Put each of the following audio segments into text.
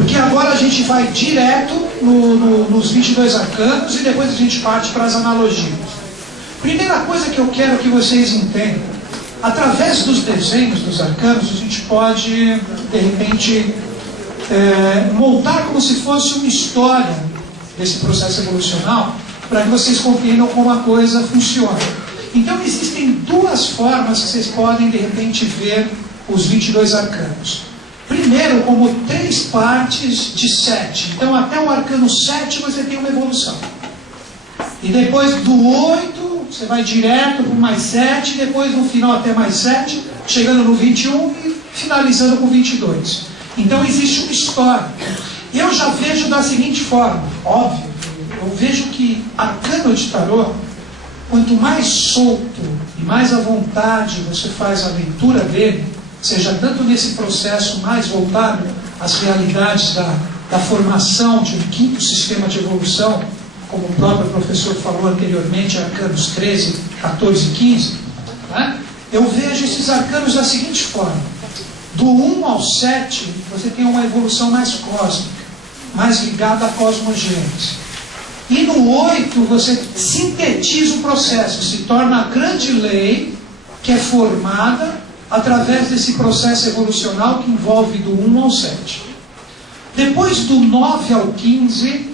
Porque agora a gente vai direto nos 22 arcanos e depois a gente parte para as analogias. Primeira coisa que eu quero que vocês entendam, através dos desenhos dos arcanos, a gente pode, de repente, montar como se fosse uma história desse processo evolucional, para que vocês compreendam como a coisa funciona. Então existem duas formas que vocês podem, de repente, ver os 22 arcanos. Primeiro, como 3 partes de 7. Então, até o arcano 7 você tem uma evolução. E depois do 8, você vai direto para mais 7, depois no final até mais 7, chegando no 21 e finalizando com 22. Então, existe uma história. Eu já vejo da seguinte forma, óbvio, eu vejo que arcano de tarô, quanto mais solto e mais à vontade você faz a leitura dele, seja tanto nesse processo mais voltado às realidades da formação de um 5º sistema de evolução, como o próprio professor falou anteriormente, arcanos 13, 14 e 15, né? Eu vejo esses arcanos da seguinte forma: do 1 ao 7, você tem uma evolução mais cósmica, mais ligada à cosmogênese. E no 8, você sintetiza o processo, se torna a grande lei que é formada através desse processo evolucional que envolve do 1 ao 7. Depois do 9 ao 15,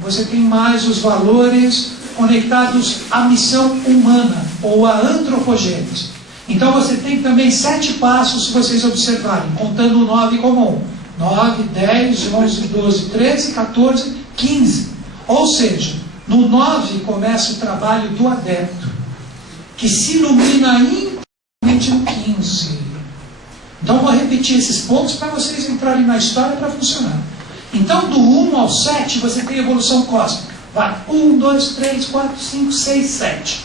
você tem mais os valores conectados à missão humana, ou à antropogênese. Então você tem também 7 passos, se vocês observarem, contando o 9 como 1. 9, 10, 11, 12, 13, 14, 15. Ou seja, no 9 começa o trabalho do adepto, que se ilumina no 15. Então vou repetir esses pontos para vocês entrarem na história para funcionar. Então do 1 ao 7 você tem evolução cósmica. Vai, 1, 2, 3, 4, 5, 6, 7.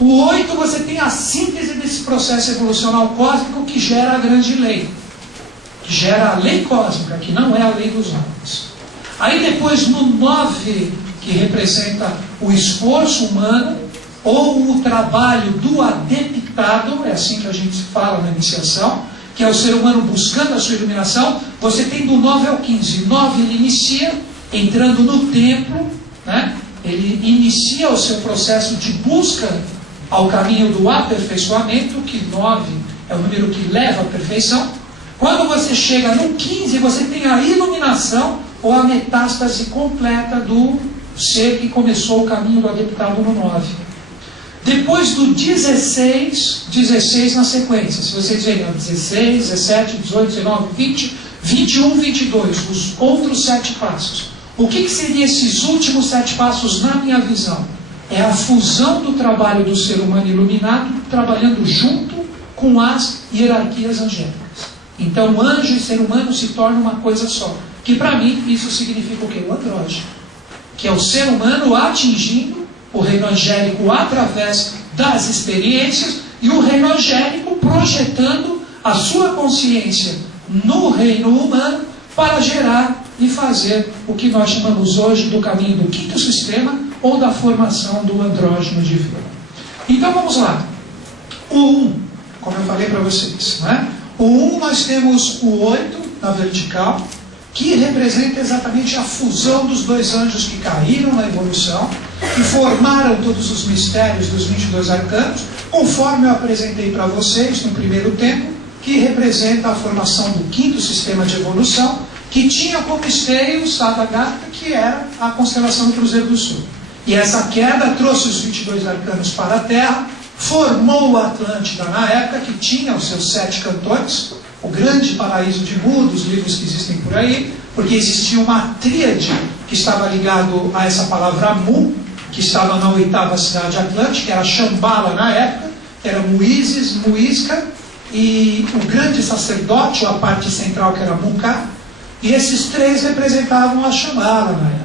O 8 você tem a síntese desse processo evolucional cósmico que gera a grande lei, que gera a lei cósmica, que não é a lei dos homens. Aí depois no 9, que representa o esforço humano, ou o trabalho do adeptado, é assim que a gente fala na iniciação, que é o ser humano buscando a sua iluminação, você tem do 9 ao 15. 9 ele inicia entrando no templo, né? Ele inicia o seu processo de busca ao caminho do aperfeiçoamento, que 9 é o número que leva à perfeição. Quando você chega no 15, você tem a iluminação ou a metástase completa do ser que começou o caminho do adeptado no 9. Depois do 16 na sequência, se vocês verem, 16, 17, 18, 19, 20, 21, 22, os outros 7 passos. O que seriam esses últimos 7 passos na minha visão? É a fusão do trabalho do ser humano iluminado, trabalhando junto com as hierarquias angélicas. Então, anjo e ser humano se tornam uma coisa só. Que para mim, isso significa o quê? O andrógeno. Que é o ser humano atingindo o reino angélico através das experiências e o reino angélico projetando a sua consciência no reino humano para gerar e fazer o que nós chamamos hoje do caminho do 5º sistema ou da formação do andrógeno divino. Então vamos lá. O 1, como eu falei para vocês, né? O 1 nós temos o 8 na vertical, que representa exatamente a fusão dos 2 anjos que caíram na evolução e formaram todos os mistérios dos 22 arcanos, conforme eu apresentei para vocês no primeiro tempo, que representa a formação do 5º sistema de evolução, que tinha como esteio o Sadagata, que era a constelação do Cruzeiro do Sul. E essa queda trouxe os 22 arcanos para a Terra, formou a Atlântida na época, que tinha os seus 7 cantores, o grande paraíso de Mu, dos livros que existem por aí, porque existia uma tríade que estava ligado a essa palavra Mu, que estava na 8ª cidade atlântica, que era Shambhala na época, que era Muízes, Muísca, e o grande sacerdote, ou a parte central, que era Muká, e esses 3 representavam a Shambhala na época.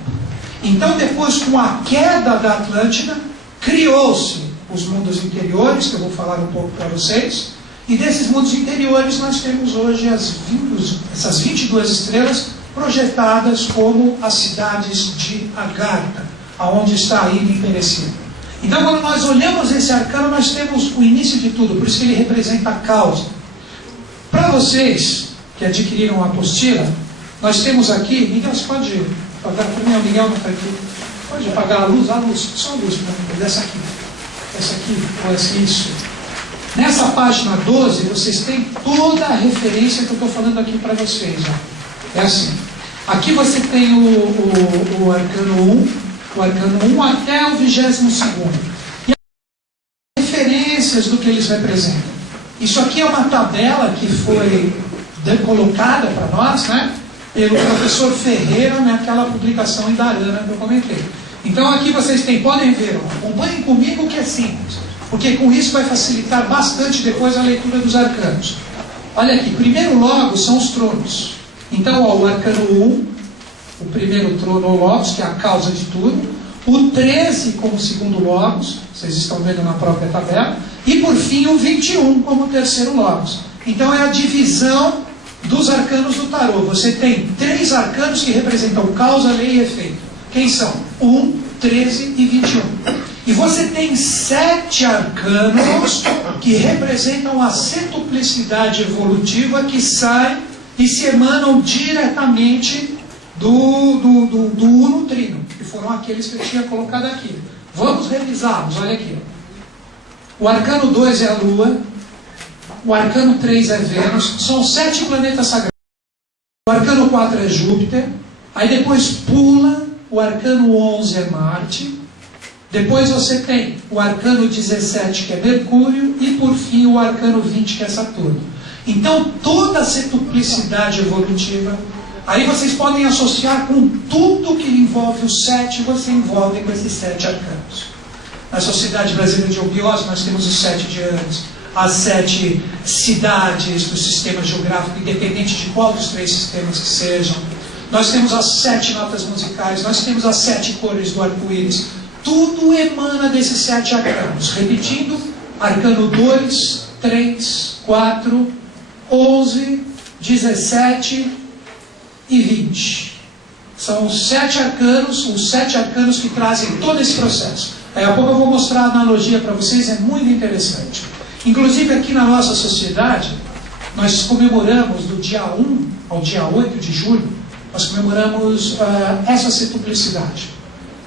Então, depois, com a queda da Atlântida, criou-se os mundos interiores, que eu vou falar um pouco para vocês, e desses mundos interiores nós temos hoje essas 22 estrelas projetadas como as cidades de Agartha, aonde está a ilha imperecível. Então, quando nós olhamos esse arcano, nós temos o início de tudo, por isso que ele representa a causa. Para vocês que adquiriram a apostila, Nós temos aqui, Miguel, você pode apagar para mim, o Miguel não está aqui. Pode apagar a luz, só a luz para mim, dessa aqui, ou essa, isso. Nessa página 12, vocês têm toda a referência que eu estou falando aqui para vocês. Ó. É assim, aqui você tem o arcano 1 até o 22º. E as referências do que eles representam. Isso aqui é uma tabela que foi colocada para nós, né, pelo professor Ferreira naquela publicação em Dharana que eu comentei. Então aqui vocês podem ver, ó, acompanhem comigo que é simples, porque com isso vai facilitar bastante depois a leitura dos arcanos. Olha aqui, primeiro logo são os tronos. Então, ó, o arcano 1, o primeiro trono ou logos, que é a causa de tudo. O 13 como segundo logos, vocês estão vendo na própria tabela. E por fim o 21 como terceiro logos. Então é a divisão dos arcanos do tarô. Você tem 3 arcanos que representam causa, lei e efeito. Quem são? 1, 13 e 21. E você tem 7 arcanos que representam a centuplicidade evolutiva que sai e se emanam diretamente do Uno Trino, que foram aqueles que eu tinha colocado aqui. Vamos revisá-los, olha aqui. O arcano 2 é a Lua, o arcano 3 é Vênus, são 7 planetas sagrados. O arcano 4 é Júpiter, aí depois pula, o arcano 11 é Marte, depois você tem o arcano 17 que é Mercúrio e por fim o arcano 20 que é Saturno. Então toda a centuplicidade evolutiva, aí vocês podem associar com tudo que envolve o 7, você envolve com esses 7 arcanos. Na Sociedade Brasileira de Obiose nós temos os 7 dianos, as 7 cidades do sistema geográfico, independente de qual dos 3 sistemas que sejam. Nós temos as 7 notas musicais, nós temos as 7 cores do arco-íris. Tudo emana desses 7 arcanos. Repetindo, arcano 2, 3, 4, 11, 17 e 20. São os 7 arcanos que trazem todo esse processo. Daqui a pouco eu vou mostrar a analogia para vocês, é muito interessante. Inclusive aqui na nossa sociedade, nós comemoramos do dia 1 ao dia 8 de julho, nós comemoramos essa centuplicidade.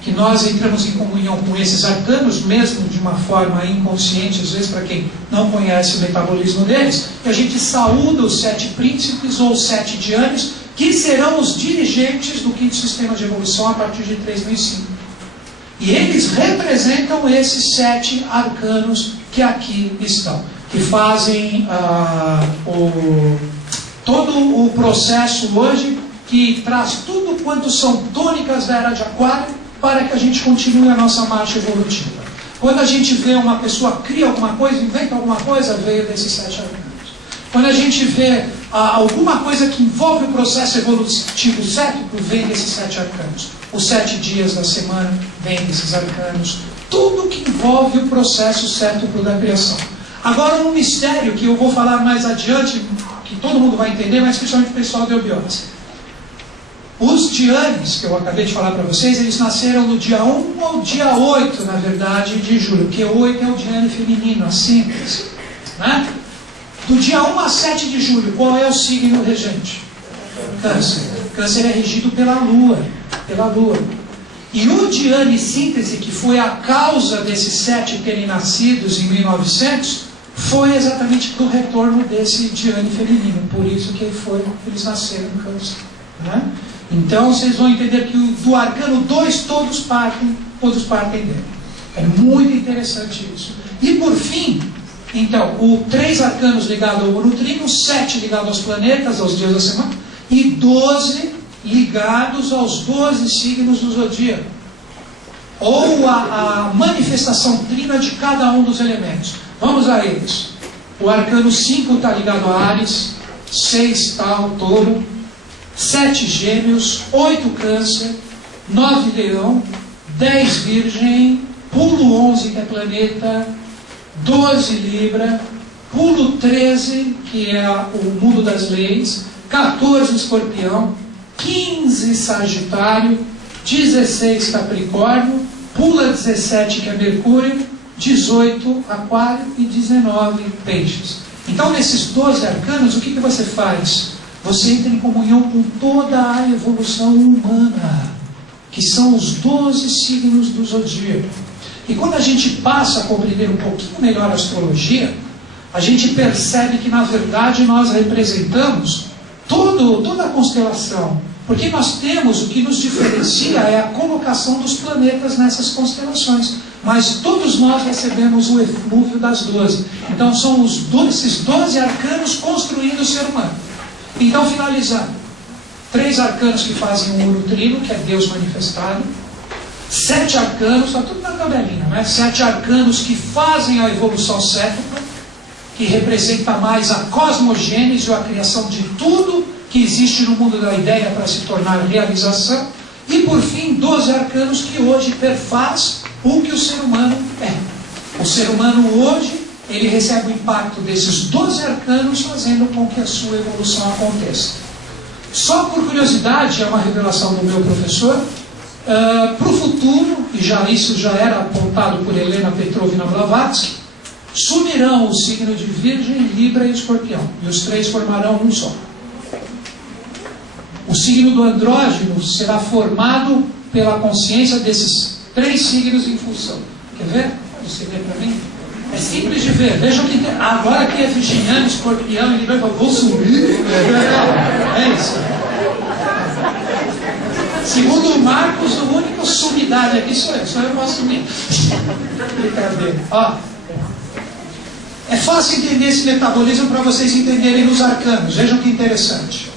Que nós entramos em comunhão com esses arcanos, mesmo de uma forma inconsciente, às vezes para quem não conhece o metabolismo deles, e a gente saúda os 7 príncipes ou os 7 dianes, que serão os dirigentes do quinto sistema de evolução a partir de 3005. E eles representam esses 7 arcanos que aqui estão, que fazem todo o processo hoje, que traz tudo quanto são tônicas da era de Aquário, para que a gente continue a nossa marcha evolutiva. Quando a gente vê uma pessoa cria alguma coisa, inventa alguma coisa, veio desses 7 arcanos. Quando a gente vê alguma coisa que envolve o processo evolutivo cético, vem desses 7 arcanos. Os 7 dias da semana vem desses arcanos. Tudo que envolve o processo cético da criação. Agora um mistério que eu vou falar mais adiante, que todo mundo vai entender, mas principalmente o pessoal da Eubiose. Os dianes, que eu acabei de falar para vocês, eles nasceram no dia 1 ou dia 8, na verdade, de julho, porque 8 é o diane feminino, a síntese. Né? Do dia 1 a 7 de julho, qual é o signo regente? Câncer. Câncer é regido pela Lua. E o diane síntese, que foi a causa desses 7 terem nascidos em 1900, foi exatamente do retorno desse diane feminino. Por isso que eles nasceram em Câncer. Né? Então vocês vão entender que do arcano 2 todos partem dele. É muito interessante isso. E por fim, então, o 3 arcanos ligados ao Uno Trino, 7 ligados aos planetas, aos dias da semana, e 12 ligados aos 12 signos do zodíaco. Ou a manifestação trina de cada um dos elementos. Vamos a eles. O arcano 5 está ligado a Áries, 6 está ao Touro, 7 Gêmeos, 8 Câncer, 9 Leão, 10 Virgem, pulo 11 que é planeta, 12 Libra, pulo 13 que é o mundo das leis, 14 Escorpião, 15 Sagitário, 16 Capricórnio, pula 17 que é Mercúrio, 18 Aquário e 19 Peixes. Então nesses 12 arcanos o que você faz? você entra em comunhão com toda a evolução humana, que são os 12 signos do zodíaco. E quando a gente passa a compreender um pouquinho melhor a astrologia, a gente percebe que, na verdade, nós representamos toda a constelação. Porque nós temos, o que nos diferencia é a colocação dos planetas nessas constelações. Mas todos nós recebemos o eflúvio das 12. Então são esses 12 arcanos construindo o ser humano. Então, finalizando, 3 arcanos que fazem um urutrino, que é Deus manifestado. 7 arcanos, está tudo na tabelinha, né? 7 arcanos que fazem a evolução cétupla, que representa mais a cosmogênese, ou a criação de tudo que existe no mundo da ideia para se tornar realização. E por fim, 12 arcanos que hoje perfaz o que o ser humano é. O ser humano hoje, ele recebe o impacto desses 12 arcanos, fazendo com que a sua evolução aconteça. Só por curiosidade, é uma revelação do meu professor, para o futuro, e isso já era apontado por Helena Petrovna Blavatsky, sumirão o signo de Virgem, Libra e Escorpião, e os 3 formarão um só. O signo do andrógeno será formado pela consciência desses 3 signos em função. Quer ver? Você vê para mim? É simples de ver. Vejam que agora aqui é Virginiano, Escorpião, e Libra, vou subir. É isso. Segundo o Marcos, a única sumidade aqui sou eu. Só eu posso sumir. Brincadeira. Ó. É fácil entender esse metabolismo para vocês entenderem os arcanos. Vejam que interessante.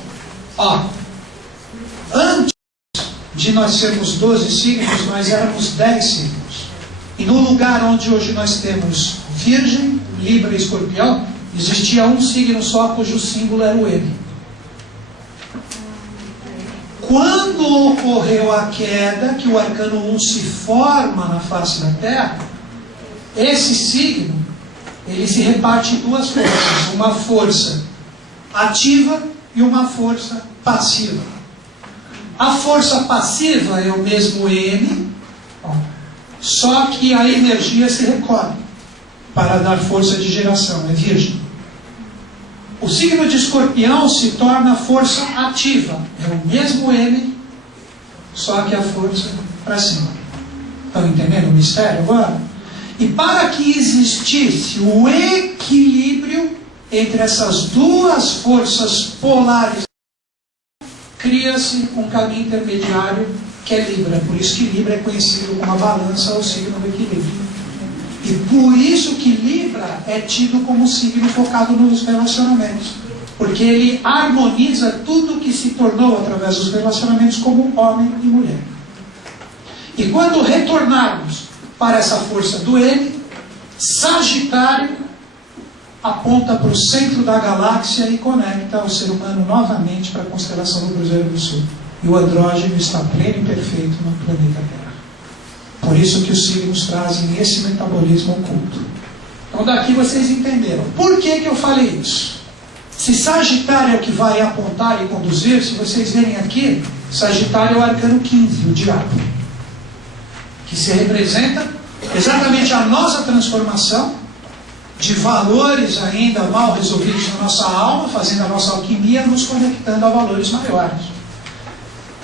Ó. Antes de nós sermos 12 signos, nós éramos 10 signos. E no lugar onde hoje nós temos Virgem, Libra e Escorpião, existia um signo só cujo símbolo era o M. Quando ocorreu a queda, que o arcano 1 se forma na face da Terra, esse signo, ele se reparte em 2 forças. Uma força ativa e uma força passiva. A força passiva é o mesmo M, só que a energia se recolhe para dar força de geração, é Virgem. O signo de Escorpião se torna força ativa, é o mesmo M, só que a força para cima. Estão entendendo o mistério agora? E para que existisse o equilíbrio entre essas 2 forças polares, cria-se um caminho intermediário que é Libra. Por isso que Libra é conhecido como a balança ou signo do equilíbrio. E por isso que Libra é tido como signo focado nos relacionamentos. Porque ele harmoniza tudo que se tornou através dos relacionamentos como homem e mulher. E quando retornarmos para essa força do M, Sagitário aponta para o centro da galáxia e conecta o ser humano novamente para a constelação do Cruzeiro do Sul. E o andrógeno está pleno e perfeito no planeta Terra. Por isso que os signos trazem esse metabolismo oculto. Então daqui vocês entenderam. Por que eu falei isso? Se Sagitário é o que vai apontar e conduzir, se vocês verem aqui, Sagitário é o arcano 15, o diabo. Que se representa exatamente a nossa transformação de valores ainda mal resolvidos na nossa alma, fazendo a nossa alquimia, nos conectando a valores maiores.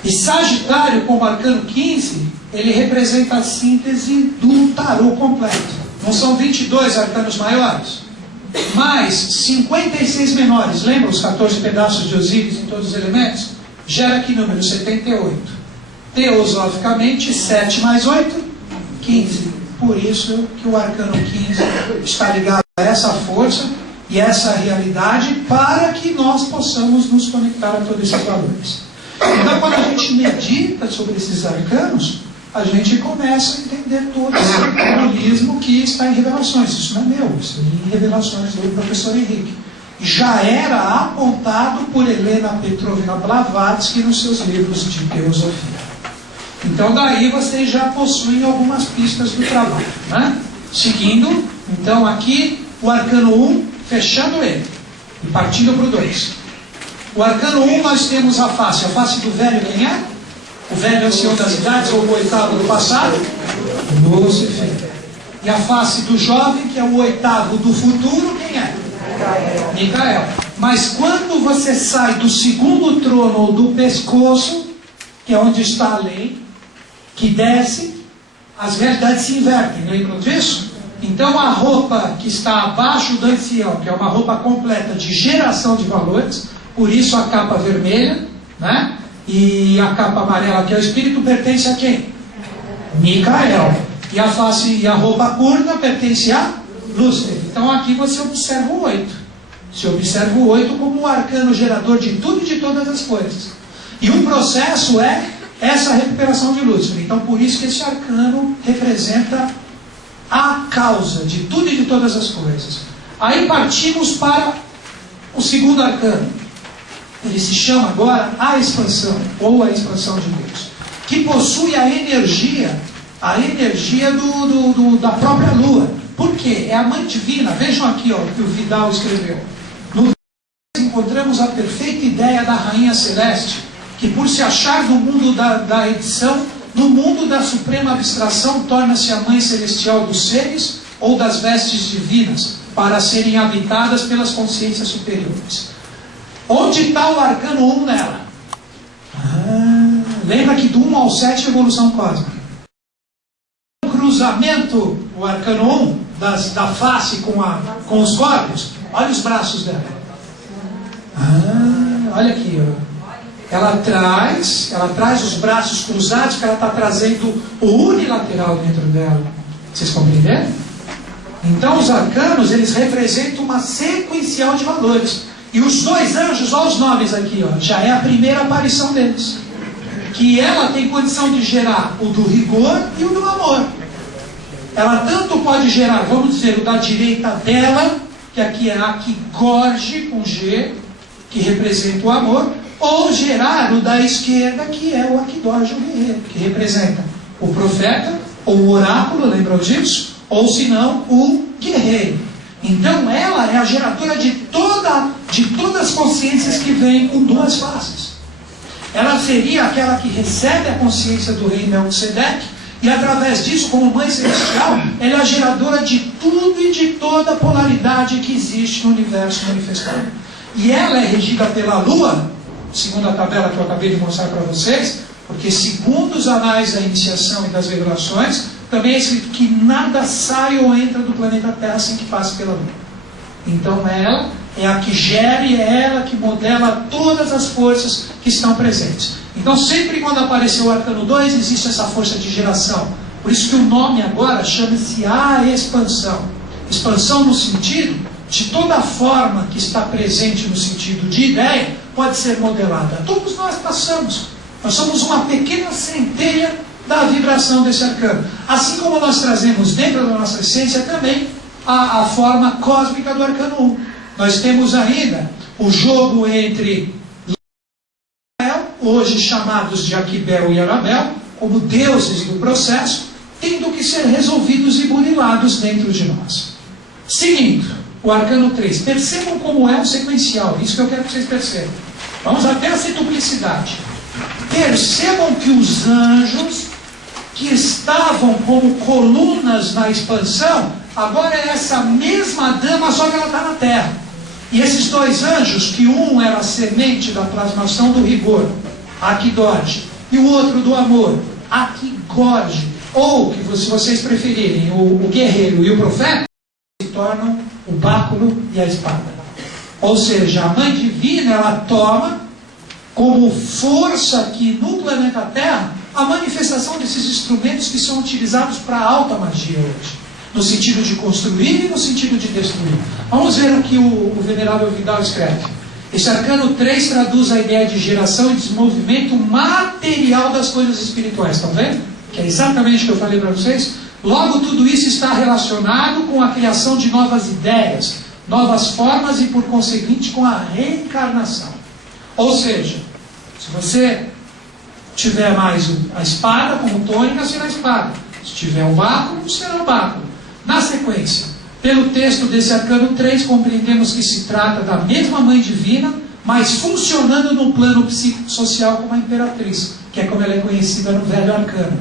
E Sagitário, como arcano 15, ele representa a síntese do tarô completo. Não são 22 arcanos maiores, mas 56 menores. Lembra os 14 pedaços de Osíris em todos os elementos? Gera que número? 78. Teosoficamente, 7 mais 8, 15. Por isso que o arcano 15 está ligado a essa força e essa realidade, para que nós possamos nos conectar a todos esses valores. Então, quando a gente medita sobre esses arcanos, a gente começa a entender todo esse simbolismo que está em Revelações. Isso não é meu, isso é em Revelações do professor Henrique. Já era apontado por Helena Petrovna Blavatsky nos seus livros de teosofia. Então daí vocês já possuem algumas pistas do trabalho, né? Seguindo, então aqui o arcano 1, fechando ele e partindo para o 2. O arcano 1 nós temos a face do velho quem é? O velho ancião das idades, ou o oitavo do passado? Lúcifer. E a face do jovem, que é o oitavo do futuro, quem é? Micael. Mas quando você sai do segundo trono ou do pescoço, que é onde está a lei, que desce, as realidades se invertem, lembram disso? Então a roupa que está abaixo do ancião, que é uma roupa completa de geração de valores, por isso a capa vermelha, né? E a capa amarela, que é o espírito, pertence a quem? Micael. E a face e a roupa curta pertence a Lúcifer. Então aqui você observa o 8. Você observa o 8 como o arcano gerador de tudo e de todas as coisas. E o processo é essa recuperação de Lúcifer. Então por isso que esse arcano representa a causa de tudo e de todas as coisas. Aí partimos para o segundo arcano. Ele se chama agora a expansão, ou a expansão de Deus, que possui a energia da própria lua. Por quê? É a mãe divina. Vejam aqui ó, o que o Vidal escreveu. No encontramos a perfeita ideia da rainha celeste, que por se achar no mundo da edição, no mundo da suprema abstração, torna-se a mãe celestial dos seres ou das vestes divinas, para serem habitadas pelas consciências superiores. Onde está o arcano 1 nela? Lembra que do 1 ao 7 é evolução cósmica. O cruzamento, o arcano 1, da face com os corpos, olha os braços dela. Olha aqui, ó. Ela traz os braços cruzados, que ela está trazendo o unilateral dentro dela. Vocês compreenderam? Então os arcanos, eles representam uma sequencial de valores. E os dois anjos, olha os nomes aqui, ó, já é a primeira aparição deles. Que ela tem condição de gerar o do rigor e o do amor. Ela tanto pode gerar, vamos dizer, o da direita dela, que aqui é a que gorge com G, que representa o amor, ou gerar o da esquerda, que é o Akidorje, o guerreiro, que representa o profeta, ou o oráculo, lembram disso? Ou se não, o guerreiro. Então ela é a geradora de todas as consciências que vêm com duas faces. Ela seria aquela que recebe a consciência do rei Melquisedeque, e através disso, como mãe celestial, ela é a geradora de tudo e de toda a polaridade que existe no universo manifestado. E ela é regida pela lua, segundo a tabela que eu acabei de mostrar para vocês, porque segundo os anais da iniciação e das revelações, também é escrito que nada sai ou entra do planeta Terra sem que passe pela lua. Então ela é a que gera e é ela que modela todas as forças que estão presentes. Então sempre quando apareceu o arcano 2, existe essa força de geração. Por isso que o nome agora chama-se a expansão. Expansão no sentido de toda a forma que está presente no sentido de ideia, pode ser modelada. Todos nós passamos. Nós somos uma pequena centelha da vibração desse arcano. Assim como nós trazemos dentro da nossa essência também a forma cósmica do arcano 1. Nós temos ainda o jogo entre hoje chamados de Aquibel e Arabel, como deuses do processo, tendo que ser resolvidos e burilados dentro de nós. Seguindo, o arcano 3. Percebam como é o sequencial, isso que eu quero que vocês percebam. Vamos até a centuplicidade. Percebam que os anjos que estavam como colunas na expansão, agora é essa mesma dama, só que ela está na terra. E esses dois anjos, que um era a semente da plasmação do rigor, Akidorje, e o outro do amor, Akigorje, ou, que se vocês preferirem, o guerreiro e o profeta, se tornam o báculo e a espada. Ou seja, a mãe divina, ela toma como força aqui no planeta Terra a manifestação desses instrumentos que são utilizados para a alta magia hoje, no sentido de construir e no sentido de destruir. Vamos ver o que o venerável Vidal escreve. Esse arcano 3 traduz a ideia de geração e desenvolvimento material das coisas espirituais. Estão vendo? Que é exatamente o que eu falei para vocês. Logo, tudo isso está relacionado com a criação de novas ideias, novas formas e, por conseguinte, com a reencarnação. Ou seja, se você tiver mais a espada como tônica, será a espada. Se tiver o báculo, será o báculo. Na sequência, pelo texto desse arcano 3, compreendemos que se trata da mesma mãe divina, mas funcionando no plano psicossocial como a imperatriz, que é como ela é conhecida no velho arcano.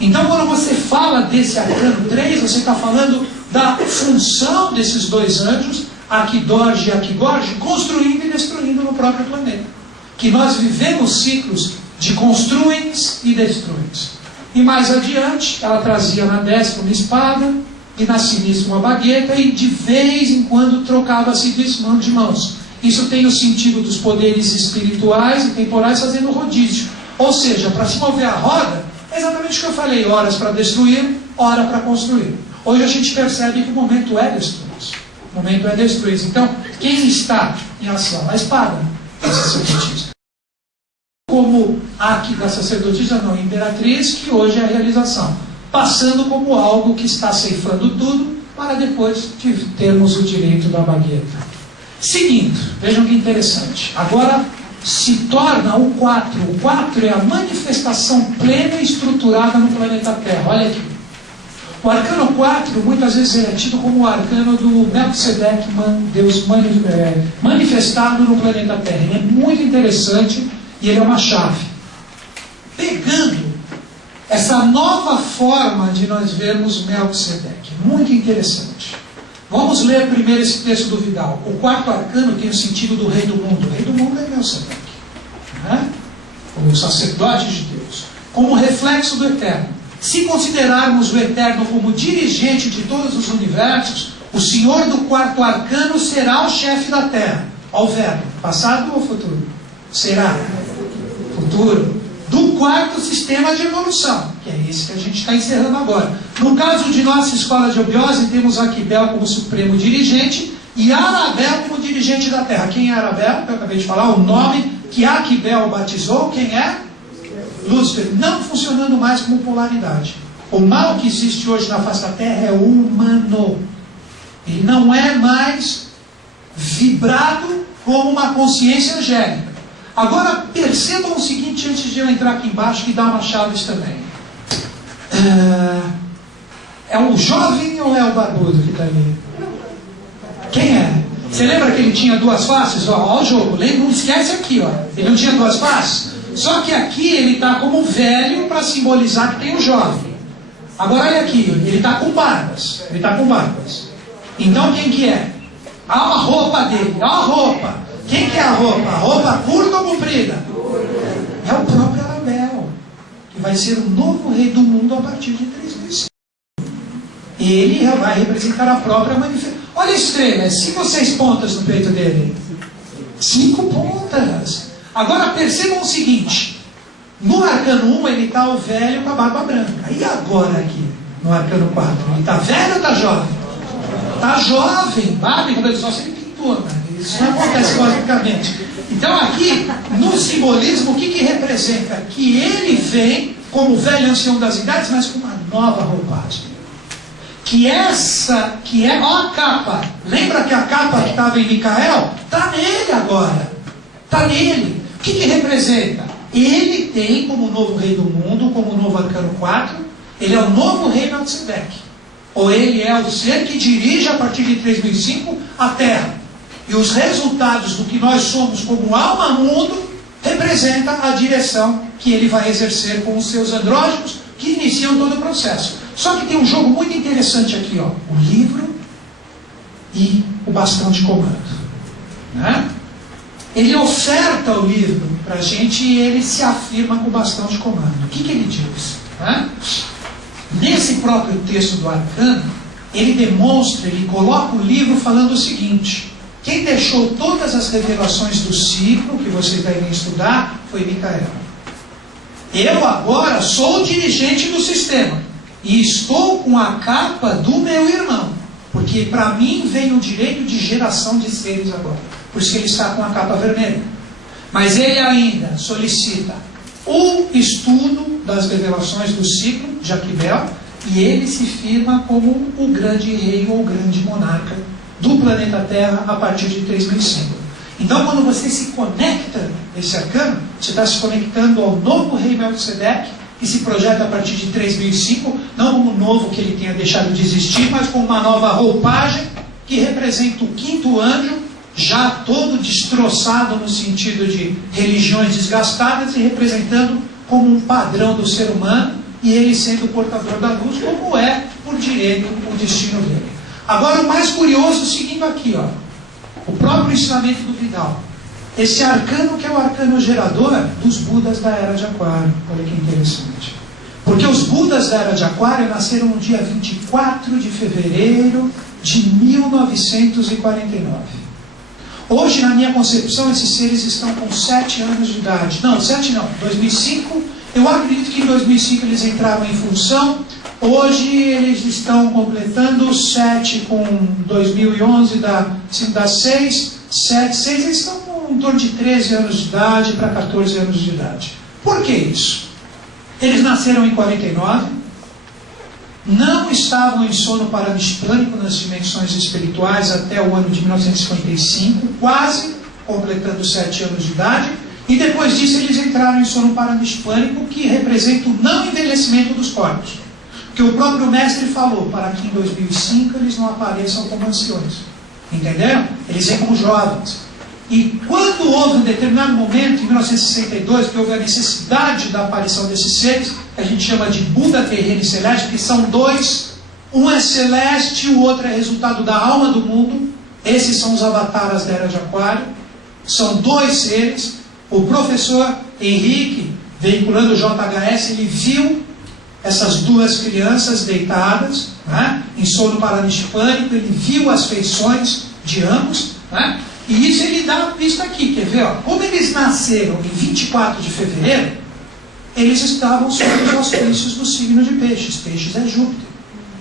Então, quando você fala desse arcano 3, você está falando da função desses dois anjos Aquidorge e Aquigorge, construindo e destruindo no próprio planeta. Que nós vivemos ciclos de construins e destruins. E mais adiante, ela trazia na destra uma espada, e na sinistra uma bagueta, e de vez em quando trocava-se de mãos. Isso tem o sentido dos poderes espirituais e temporais fazendo rodízio. Ou seja, para se mover a roda, é exatamente o que eu falei, horas para destruir, hora para construir. Hoje a gente percebe que o momento é destruir. O momento é destruir. Então, quem está em ação? A espada da sacerdotisa. Como aqui da sacerdotisa, não, imperatriz, que hoje é a realização. Passando como algo que está ceifando tudo, para depois termos o direito da bagueta. Seguindo, vejam que interessante. Agora se torna o 4. O 4 é a manifestação plena e estruturada no planeta Terra. Olha aqui. O arcano 4 muitas vezes é tido como o arcano do Melquisedeque, Deus manifestado no planeta Terra. Ele é muito interessante e ele é uma chave. Pegando essa nova forma de nós vermos Melquisedeque, muito interessante. Vamos ler primeiro esse texto do Vidal. O 4º arcano tem o sentido do rei do mundo. O rei do mundo é Melquisedeque, né? O sacerdote de Deus, como reflexo do eterno. Se considerarmos o eterno como dirigente de todos os universos, o senhor do 4º arcano será o chefe da terra. Ao verbo, passado ou futuro? Será futuro. Do 4º sistema de evolução, que é esse que a gente está encerrando agora. No caso de nossa escola de Obiose, temos Aquibel como supremo dirigente e Arabel como dirigente da terra. Quem é Arabel? Eu acabei de falar, o nome que Aquibel batizou, quem é? Lúcifer. Não funcionando mais como polaridade. O mal que existe hoje na face da terra é humano. Ele não é mais vibrado como uma consciência angélica. Agora percebam o seguinte, antes de eu entrar aqui embaixo, que dá uma chaves também. É o jovem ou é o barbudo que está ali? Quem é? Você lembra que ele tinha duas faces? Ó o jogo, não esquece aqui, ó. Ele não tinha duas faces? Só que aqui ele está como velho para simbolizar que tem o jovem. Agora olha aqui, ele está com barbas. Ele está com barbas. Então quem que é? Há uma roupa dele, há uma roupa. Quem que é a roupa? A roupa curta ou comprida? É o próprio Arabel, que vai ser o novo rei do mundo a partir de 3005. Ele vai representar a própria manifestação. Olha a estrela, 5 ou 6 pontas no peito dele? 5 pontas. Agora percebam o seguinte, no arcano 1 ele está o velho com a barba branca. E agora aqui, no arcano 4, ele está velho ou está jovem? Está jovem, barba, cabelo só se ele pintou, né? Isso não acontece cosmicamente. Então aqui, no simbolismo, o que representa? Que ele vem como velho ancião das idades, mas com uma nova roupagem. Que é, ó a capa. Lembra que a capa que estava em Micael? Está nele agora. Está nele. O que representa? Ele tem como novo rei do mundo, como novo arcano 4, ele é o novo rei Melquisedeque. Ou ele é o ser que dirige a partir de 3005 a Terra. E os resultados do que nós somos como alma-mundo representa a direção que ele vai exercer com os seus andrógenos que iniciam todo o processo. Só que tem um jogo muito interessante aqui, ó, o livro e o bastão de comando, né? Ele oferta o livro para a gente e ele se afirma com o bastão de comando. O que ele diz? Né? Nesse próprio texto do arcano, ele demonstra, ele coloca o livro falando o seguinte: quem deixou todas as revelações do ciclo, que vocês devem estudar, foi Micael. Eu agora sou o dirigente do sistema. E estou com a capa do meu irmão. Porque para mim vem o direito de geração de seres agora. Por isso que ele está com a capa vermelha. Mas ele ainda solicita o estudo das revelações do ciclo de Aquibel. E ele se firma como o grande rei ou o grande monarca do planeta Terra a partir de 3005. Então, quando você se conecta nesse arcano, você está se conectando ao novo rei Melquisedeque, que se projeta a partir de 3005, não como o novo que ele tenha deixado de existir, mas com uma nova roupagem que representa o 5º anjo, já todo destroçado no sentido de religiões desgastadas e representando como um padrão do ser humano, e ele sendo o portador da luz, como é por direito o destino dele. Agora o mais curioso, seguindo aqui, ó, o próprio ensinamento do Vidal. Esse arcano que é o arcano gerador dos Budas da Era de Aquário. Olha que interessante. Porque os Budas da Era de Aquário nasceram no dia 24 de fevereiro de 1949. Hoje, na minha concepção, esses seres estão com 7 anos de idade. Não, 7 não, 2005. Eu acredito que em 2005 eles entraram em função. Hoje eles estão completando 7 com 2011, dá 6, 7, 6, eles estão em torno de 13 anos de idade para 14 anos de idade. Por que isso? Eles nasceram em 49, não estavam em sono paramispânico nas dimensões espirituais até o ano de 1955, quase completando 7 anos de idade, e depois disso eles entraram em sono paramispânico, que representa o não envelhecimento dos corpos. Que o próprio mestre falou, para que em 2005 eles não apareçam como anciões. Entenderam? Eles vêm como jovens. E quando houve um determinado momento, em 1962, que houve a necessidade da aparição desses seres, que a gente chama de Buda terreno e celeste, que são dois, um é celeste, o outro é resultado da alma do mundo. Esses são os avataras da Era de Aquário. São dois seres. O professor Henrique, veiculando o JHS, ele viu essas duas crianças deitadas, né, em sono paramispânico, ele viu as feições de ambos, né, e isso ele dá vista aqui, quer ver? Ó, como eles nasceram em 24 de fevereiro, eles estavam sob os auspícios do signo de Peixes. Peixes é Júpiter.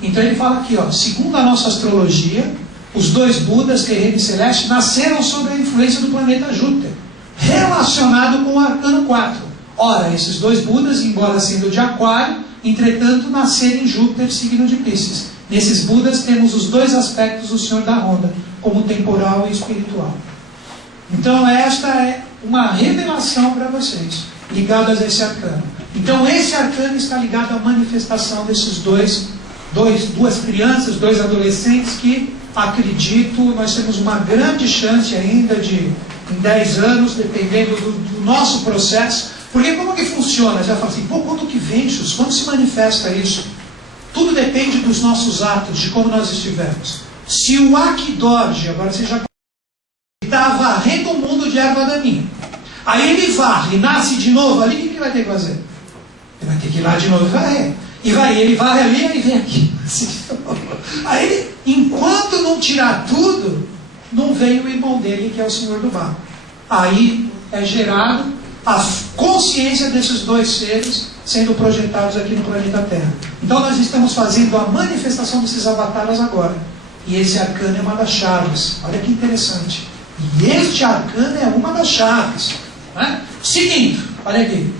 Então ele fala aqui, ó, segundo a nossa astrologia, os dois Budas, terreno e celeste, nasceram sob a influência do planeta Júpiter, relacionado com o arcano 4. Ora, esses dois Budas, embora sendo de Aquário, entretanto, nasceram em Júpiter, signo de Peixes. Nesses Budas temos os dois aspectos do Senhor da Ronda, como temporal e espiritual. Então esta é uma revelação para vocês, ligadas a esse arcano. Então esse arcano está ligado à manifestação desses duas crianças, dois adolescentes que, acredito, nós temos uma grande chance ainda de, em 10 anos, dependendo do nosso processo. Porque como que funciona? Você vai falar assim, pô, quando que vem isso? Quando se manifesta isso? Tudo depende dos nossos atos, de como nós estivermos. Se o Akidorji, agora você já está varrendo o mundo de erva daninha, aí ele varre e nasce de novo ali, o que ele vai ter que fazer? Ele vai ter que ir lá de novo e varrer. Ele varre ali, aí vem aqui. Aí ele, enquanto não tirar tudo, não vem o irmão dele, que é o Senhor do Barro. Aí é gerado a consciência desses dois seres sendo projetados aqui no planeta Terra. Então nós estamos fazendo a manifestação desses avatares agora. E esse arcano é uma das chaves. Olha que interessante. E este arcano é uma das chaves. Né? Seguindo, olha aqui.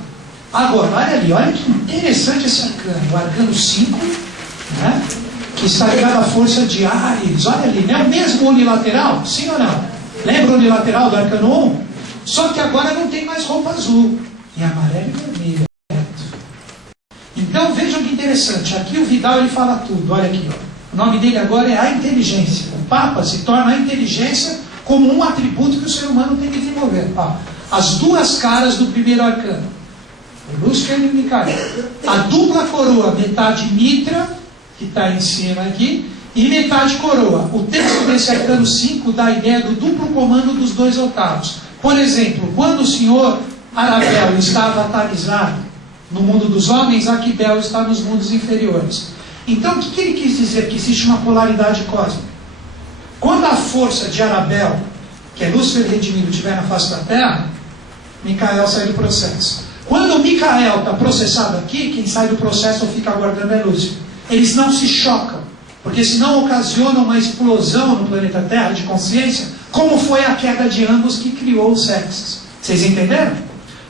Agora, olha ali, olha que interessante esse arcano. O arcano 5, né? Que está ligado à força de Ares. Olha ali, não é o mesmo unilateral? Sim ou não? Lembra o unilateral do arcano 1? Só que agora não tem mais roupa azul. E amarelo e vermelho. Então vejam que interessante. Aqui o Vidal ele fala tudo. Olha aqui, ó. O nome dele agora é a inteligência. O Papa se torna a inteligência como um atributo que o ser humano tem que desenvolver. Ó, as duas caras do primeiro arcano. Lúcifer e Micael. A dupla coroa, metade mitra, que está em cima aqui, e metade coroa. O texto desse arcano 5 dá a ideia do duplo comando dos dois octavos. Por exemplo, quando o senhor Arabel está avatarizado no mundo dos homens, Aquibel está nos mundos inferiores. Então, o que ele quis dizer? Que existe uma polaridade cósmica. Quando a força de Arabel, que é Lúcifer redimido, estiver na face da Terra, Micael sai do processo. Quando o Micael está processado aqui, quem sai do processo ou fica aguardando é Lúcifer. Eles não se chocam, porque senão ocasiona uma explosão no planeta Terra de consciência, como foi a queda de ambos que criou os sexos. Vocês entenderam?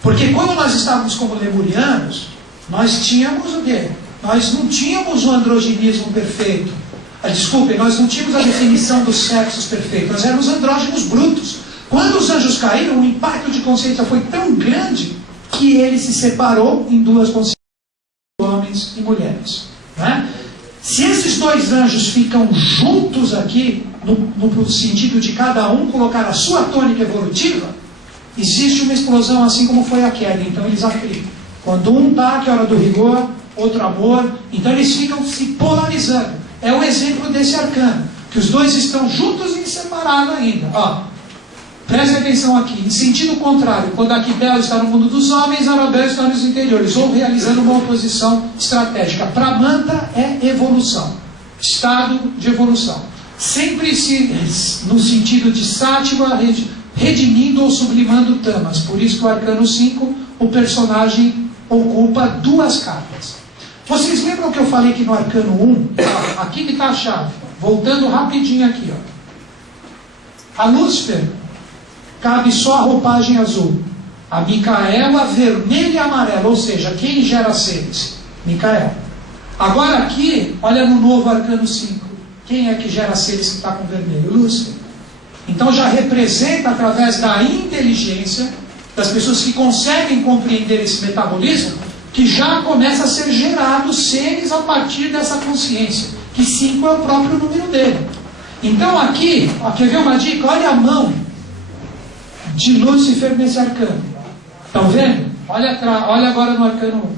Porque quando nós estávamos como lemurianos, nós tínhamos o quê? Nós não tínhamos o androginismo perfeito. Desculpem, nós não tínhamos a definição dos sexos perfeitos. Nós éramos andrógenos brutos. Quando os anjos caíram, o impacto de consciência foi tão grande que ele se separou em duas consciências, homens e mulheres. Né? Se esses dois anjos ficam juntos aqui, no sentido de cada um colocar a sua tônica evolutiva, existe uma explosão assim como foi a queda. Então eles afligem. Quando um está, que é a hora do rigor, outro amor, então eles ficam se polarizando. É o exemplo desse arcano. que os dois estão juntos e inseparados ainda. Ó, preste atenção aqui. Em sentido contrário, quando Aquibel está no mundo dos homens, Arabel está nos interiores, ou realizando uma oposição estratégica. Pramanta é evolução, estado de evolução. Sempre no sentido de sátiva, redimindo ou sublimando tamas. Por isso que o Arcano 5, o personagem ocupa duas capas. Vocês lembram que eu falei que no Arcano 1, aqui que está a chave, voltando rapidinho aqui, ó. A Lúcifer cabe só a roupagem azul. A Micaela, vermelha e amarela, ou seja, quem gera seres? Micaela. Agora aqui, olha no novo Arcano 5. Quem é que gera seres que está com vermelho? Lúcifer. Então já representa, através da inteligência, das pessoas que conseguem compreender esse metabolismo, que já começa a ser gerado seres a partir dessa consciência, que 5 é o próprio número dele. Então aqui, ó, quer ver uma dica? Olha a mão de Lúcifer nesse arcano. Estão vendo? Olha agora no Arcano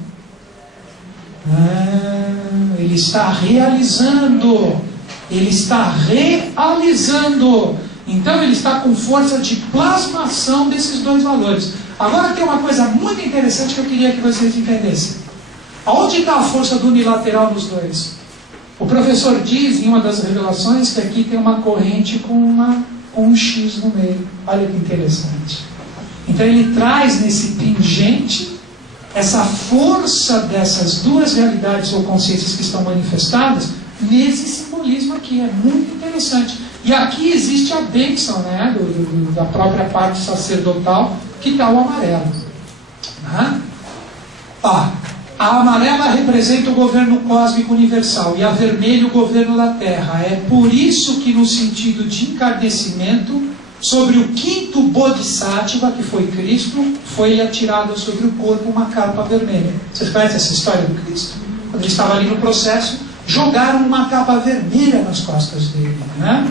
1. Ele está realizando. Ele está realizando. Então ele está com força de plasmação desses dois valores. Agora tem uma coisa muito interessante que eu queria que vocês entendessem. Aonde está a força do unilateral nos dois? O professor diz em uma das revelações que aqui tem uma corrente com um X no meio. Olha que interessante. Então ele traz nesse pingente essa força dessas duas realidades ou consciências que estão manifestadas nesse simbolismo aqui. É muito interessante. E aqui existe a bênção, né, da própria parte sacerdotal, que está o amarelo. Né? Ó, a amarela representa o governo cósmico universal e a vermelha o governo da Terra. É por isso que, no sentido de encarnecimento, sobre o quinto Bodhisattva, que foi Cristo, foi atirado sobre o corpo uma capa vermelha. Vocês conhecem essa história do Cristo? Quando ele estava ali no processo, jogaram uma capa vermelha nas costas dele. Né?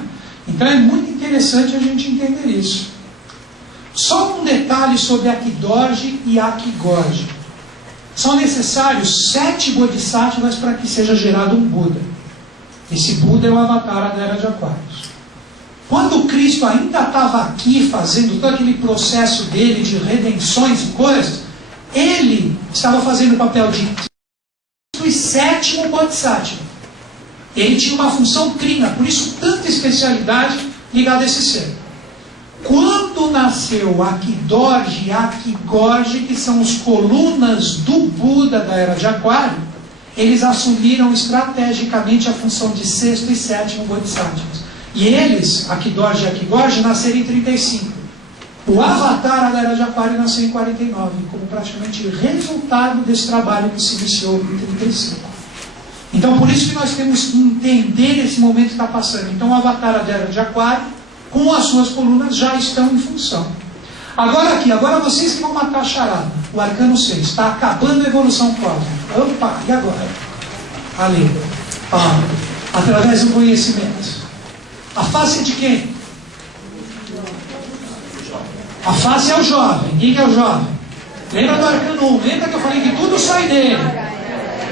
Então é muito interessante a gente entender isso. Só um detalhe sobre Akidorje e Akigorje. São necessários 7 Bodhisattvas para que seja gerado um Buda. Esse Buda é o avatar da Era de Aquários. Quando Cristo ainda estava aqui fazendo todo aquele processo dele de redenções e coisas, ele estava fazendo o papel de Cristo e 7º Bodhisattva. Ele tinha uma função crina, por isso tanta especialidade ligada a esse ser. Quando nasceu Akidorje e Akigorje, que são os colunas do Buda da Era de Aquário, eles assumiram estrategicamente a função de 6º e 7º Bodhisattvas. E eles, Akidorje e Akigorje, nasceram em 35. O Avatar da Era de Aquário nasceu em 49, como praticamente resultado desse trabalho que se iniciou em 35. Então, por isso que nós temos que entender esse momento que está passando. Então, o Avatar da Era de Aquário, com as suas colunas, já estão em função. Agora vocês que vão matar a charada. O Arcano 6 está acabando a evolução cósmica. Opa, e agora? Ali. Através do conhecimento. A face é de quem? A face é o jovem. Quem que é o jovem? Lembra do Arcano 1? Lembra que eu falei que tudo sai dele?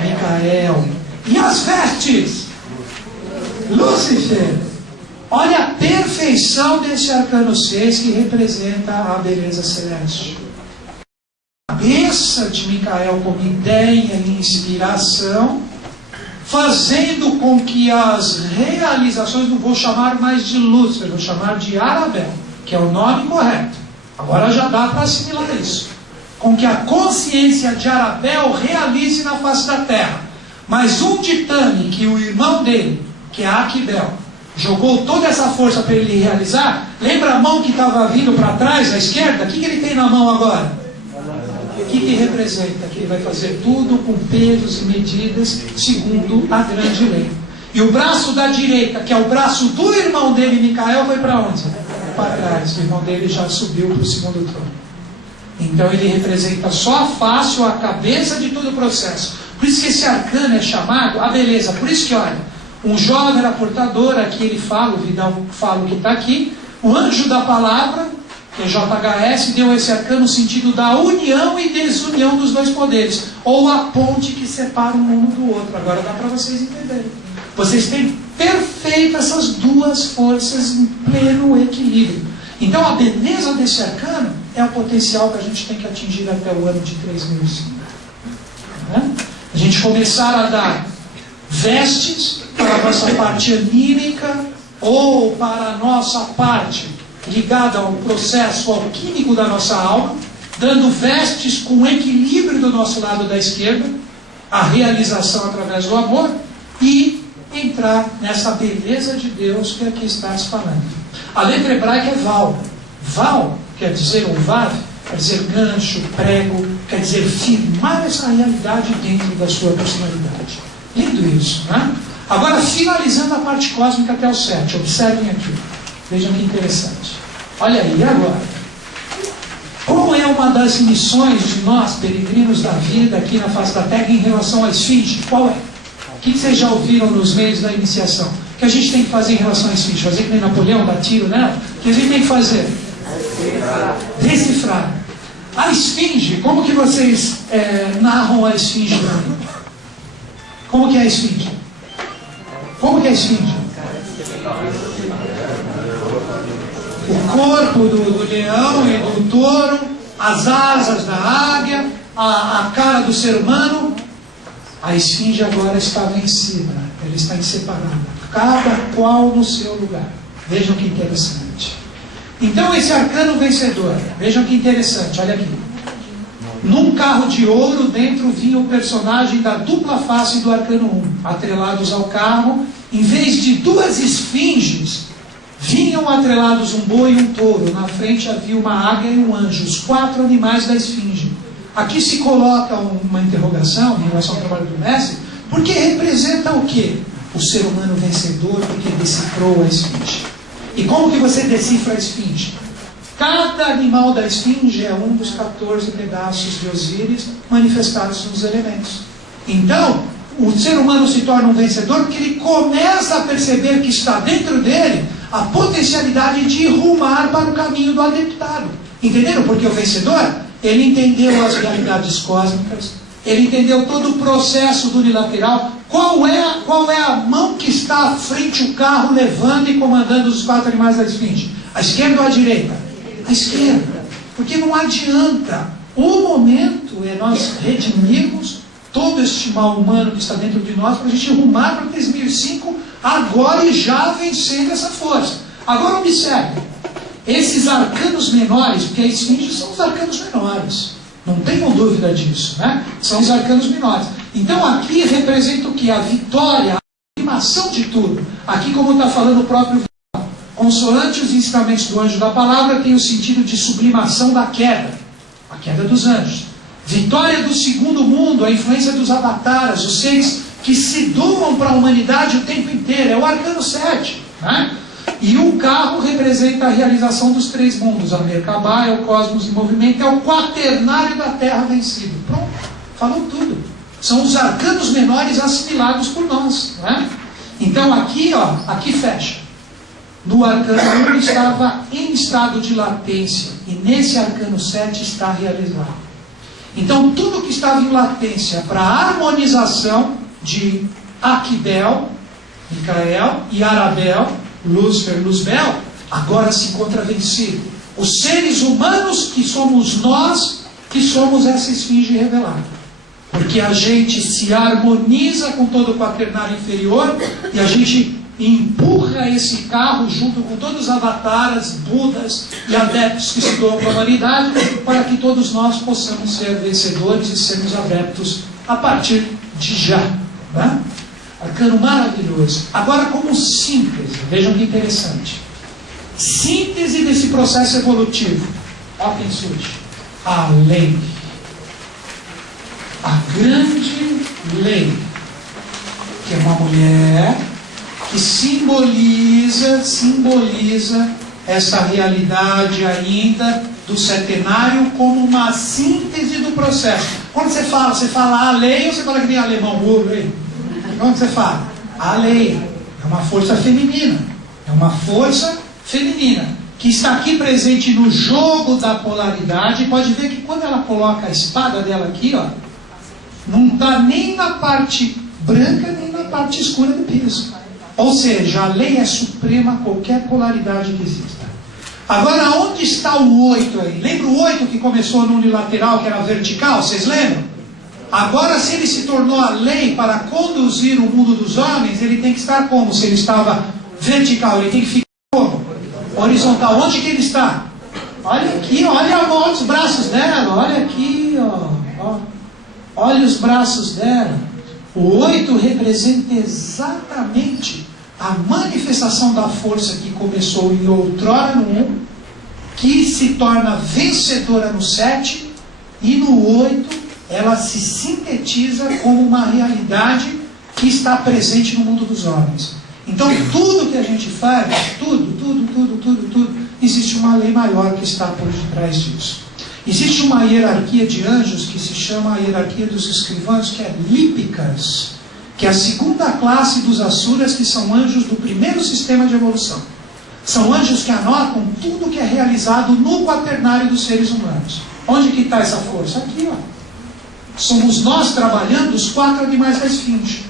Micael. E as vestes? Lúcifer. Olha a perfeição desse Arcano 6 que representa a beleza celeste. A cabeça de Micael como ideia e inspiração, fazendo com que as realizações, não vou chamar mais de Lúcifer, vou chamar de Arabel, que é o nome correto. Agora já dá para assimilar isso. Com que a consciência de Arabel realize na face da Terra. Mas um ditame que o irmão dele, que é Aquibel, jogou toda essa força para ele realizar. Lembra a mão que estava vindo para trás, à esquerda? O que ele tem na mão agora? O que representa? Que ele vai fazer tudo com pesos e medidas segundo a grande lei. E o braço da direita, que é o braço do irmão dele, Micael, foi para onde? Para trás. O irmão dele já subiu para o segundo trono. Então ele representa só a face ou a cabeça de todo o processo. Por isso que esse arcano é chamado a beleza. Por isso que, olha, um jovem era portador, aqui ele fala, o Vidal fala o que está aqui. O anjo da palavra, que é JHS, deu esse arcano no sentido da união e desunião dos dois poderes. Ou a ponte que separa um do outro. Agora dá para vocês entenderem. Vocês têm perfeito essas duas forças em pleno equilíbrio. Então a beleza desse arcano é o potencial que a gente tem que atingir até o ano de 3005. Né? A gente começar a dar vestes para a nossa parte anímica ou para a nossa parte ligada ao processo alquímico da nossa alma, dando vestes com equilíbrio do nosso lado da esquerda, a realização através do amor, e entrar nessa beleza de Deus que aqui está se falando. A letra hebraica é Val. Val quer dizer, ou Vav, quer dizer gancho, prego, quer dizer firmar essa realidade dentro da sua personalidade. Lindo isso, né? Agora, finalizando a parte cósmica até o 7, observem aqui. Vejam que interessante. Olha aí, e agora? Qual é uma das missões de nós, peregrinos da vida aqui na face da Terra, em relação à esfinge? Qual é? O que vocês já ouviram nos meios da iniciação? O que a gente tem que fazer em relação à esfinge? Fazer que nem Napoleão, dar tiro nela? O que a gente tem que fazer? Decifrar. A esfinge, como que vocês narram a esfinge para mim? Como que é a esfinge? Como que é a esfinge? O corpo do leão e do touro, as asas da águia, a cara do ser humano. A esfinge agora está vencida, ela está separada, cada qual no seu lugar. Vejam que interessante. Então esse arcano vencedor, vejam que interessante, olha aqui. Num carro de ouro, dentro vinha o personagem da dupla face do arcano 1. Atrelados ao carro, em vez de duas esfinges, vinham atrelados um boi e um touro. Na frente havia uma águia e um anjo, os 4 animais da esfinge. Aqui se coloca uma interrogação em relação ao trabalho do mestre, porque representa o quê? O ser humano vencedor, porque decifrou a esfinge. E como que você decifra a esfinge? Cada animal da esfinge é um dos 14 pedaços de Osíris manifestados nos elementos. Então, o ser humano se torna um vencedor porque ele começa a perceber que está dentro dele a potencialidade de rumar para o caminho do adeptado. Entenderam? Porque o vencedor, ele entendeu as realidades cósmicas, ele entendeu todo o processo do unilateral. Qual é a mão que está à frente o carro levando e comandando os 4 animais da esfinge? A esquerda ou a direita? A esquerda. Porque não adianta. O momento é nós redimirmos todo este mal humano que está dentro de nós para a gente rumar para 3005 agora e já vencendo essa força. Agora observe. Esses arcanos menores, porque a esfinge são os arcanos menores. Não tenham dúvida disso, né? São os arcanos menores. Então aqui representa o que? A vitória, a afirmação de tudo. Aqui, como está falando o próprio consoante os ensinamentos do anjo da palavra, tem o sentido de sublimação da queda, a queda dos anjos. Vitória do segundo mundo, a influência dos avataras, os seres que se doam para a humanidade o tempo inteiro, é o arcano 7, né? E o carro representa a realização dos 3 mundos, a Merkabah, é o cosmos em movimento, é o quaternário da Terra vencido. Pronto, falou tudo. São os arcanos menores assimilados por nós, né? Então aqui, ó, aqui fecha. No arcano 1 estava em estado de latência, e nesse arcano 7 está realizado. Então tudo que estava em latência para a harmonização de Aquibel, Micael, e Arabel, Lúcifer, Luzbel, agora se encontra vencido. Os seres humanos que somos nós, que somos essa esfinge revelada. Porque a gente se harmoniza com todo o quaternário inferior e a gente empurra esse carro junto com todos os avataras, budas e adeptos que se doam para a humanidade, para que todos nós possamos ser vencedores e sermos adeptos a partir de já, né? Arcano maravilhoso. Agora, como síntese, vejam que interessante. Síntese desse processo evolutivo. Olha quem surge. A lei. A grande lei. Que é uma mulher que simboliza essa realidade ainda do setenário como uma síntese do processo. Quando você fala a lei ou você fala que nem alemão burro, hein? Como você fala? A lei é uma força feminina. É uma força feminina que está aqui presente no jogo da polaridade. Pode ver que quando ela coloca a espada dela aqui, ó, não está nem na parte branca nem na parte escura do piso. Ou seja, a lei é suprema a qualquer polaridade que exista. Agora, onde está o 8 aí? Lembra o 8 que começou no unilateral, que era vertical? Vocês lembram? Agora, se ele se tornou a lei para conduzir o mundo dos homens, ele tem que estar como? Se ele estava vertical, ele tem que ficar como? Horizontal. Onde que ele está? Olha aqui, olha os braços dela, olha aqui, ó. Olha os braços dela. O 8 representa exatamente a manifestação da força que começou em outrora no 1, que se torna vencedora no 7, e no 8 ela se sintetiza como uma realidade que está presente no mundo dos homens. Então tudo que a gente faz, tudo, existe uma lei maior que está por detrás disso. Existe uma hierarquia de anjos que se chama a hierarquia dos escrivãos, que é lípicas, que é a segunda classe dos asuras, que são anjos do primeiro sistema de evolução. São anjos que anotam tudo que é realizado no quaternário dos seres humanos. Onde que está essa força? Aqui, ó. Somos nós trabalhando os 4 animais da esfinge.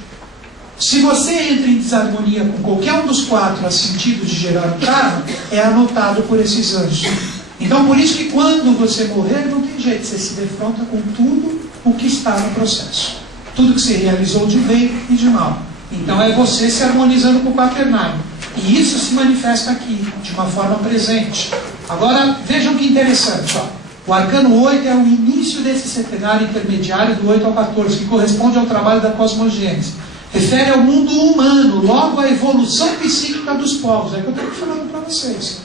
Se você entra em desarmonia com qualquer um dos 4 a sentido de gerar um karma, é anotado por esses anjos. Então, por isso que quando você morrer, não tem jeito, você se defronta com tudo o que está no processo. Tudo que você realizou de bem e de mal. Então é você se harmonizando com o quaternário. E isso se manifesta aqui, de uma forma presente. Agora, vejam que interessante, ó. O arcano 8 é o início desse setenário intermediário do 8 ao 14, que corresponde ao trabalho da cosmogênese. Refere ao mundo humano, logo à evolução psíquica dos povos. É o que eu estou falando para vocês.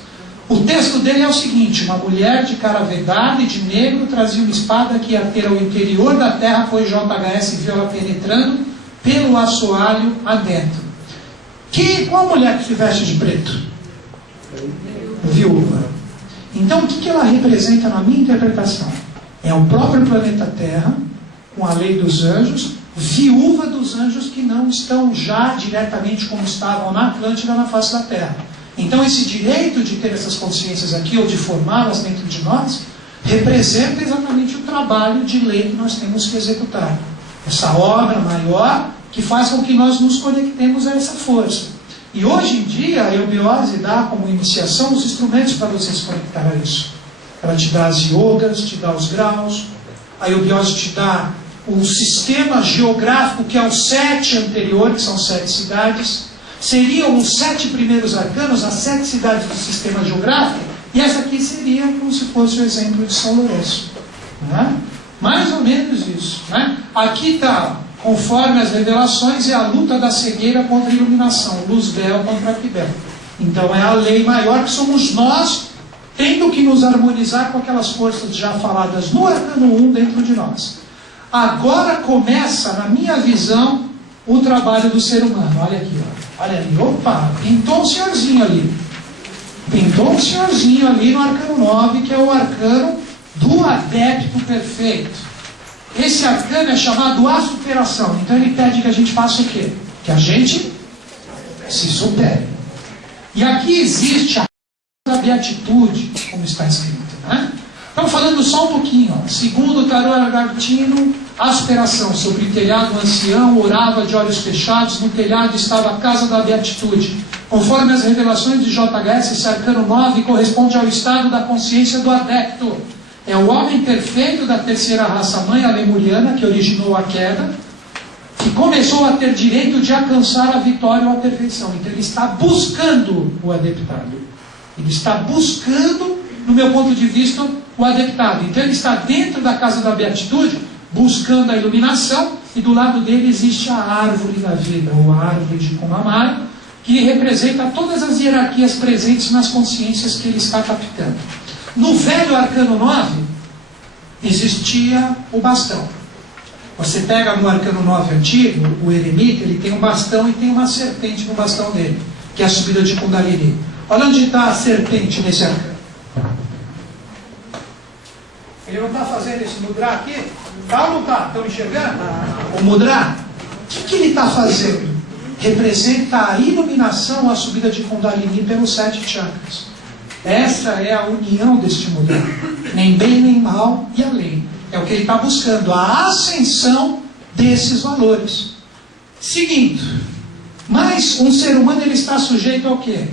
O texto dele é o seguinte: uma mulher de cara vedada e de negro trazia uma espada que ia ter ao interior da terra, foi JHS e viu ela penetrando pelo assoalho adentro. Qual mulher que se veste de preto? Viúva. Então, o que ela representa na minha interpretação? É o próprio planeta Terra, com a lei dos anjos, viúva dos anjos que não estão já diretamente como estavam na Atlântida, na face da Terra. Então, esse direito de ter essas consciências aqui, ou de formá-las dentro de nós, representa exatamente o trabalho de lei que nós temos que executar. Essa obra maior que faz com que nós nos conectemos a essa força. E hoje em dia, a eubiose dá como iniciação os instrumentos para você se conectar a isso. Ela te dá as yogas, te dá os graus. A eubiose te dá o sistema geográfico, que é o 7 anterior, que são 7 cidades. Seriam os 7 primeiros arcanos, as 7 cidades do sistema geográfico. E essa aqui seria como se fosse o exemplo de São Lourenço. Né? Mais ou menos isso. Né? Aqui está... Conforme as revelações, é a luta da cegueira contra a iluminação, luz-véu contra arquibel. Então é a lei maior que somos nós, tendo que nos harmonizar com aquelas forças já faladas no arcano 1 dentro de nós. Agora começa, na minha visão, o trabalho do ser humano. Olha aqui, ó. Olha ali, opa, pintou um senhorzinho ali. Pintou um senhorzinho ali no arcano 9, que é o arcano do adepto perfeito. Esse arcano é chamado a superação. Então ele pede que a gente faça o quê? Que a gente se supere. E aqui existe a beatitude, como está escrito. Né? Então falando só um pouquinho. Ó. Segundo o tarô Argantino, a superação. Sobre o telhado o ancião orava de olhos fechados. No telhado estava a casa da beatitude. Conforme as revelações de JHS, esse arcano 9 corresponde ao estado da consciência do adepto. É o homem perfeito da terceira raça-mãe, a lemuriana, que originou a queda, que começou a ter direito de alcançar a vitória ou a perfeição. Então ele está buscando o adeptado. Ele está buscando, no meu ponto de vista, o adeptado. Então ele está dentro da casa da beatitude, buscando a iluminação, e do lado dele existe a árvore da vida, ou a árvore de Kumamara, que representa todas as hierarquias presentes nas consciências que ele está captando. No velho arcano 9, existia o bastão. Você pega no arcano 9 antigo, o eremita, ele tem um bastão e tem uma serpente no bastão dele, que é a subida de Kundalini. Olha onde está a serpente nesse arcano. Ele não está fazendo esse mudra aqui? Está ou não está? Estão enxergando? O mudra, o que ele está fazendo? Representa a iluminação, a subida de Kundalini pelos 7 chakras. Essa é a união deste mudra. Nem bem, nem mal e além. É o que ele está buscando, a ascensão desses valores. Seguindo, Mas um ser humano, ele está sujeito ao quê?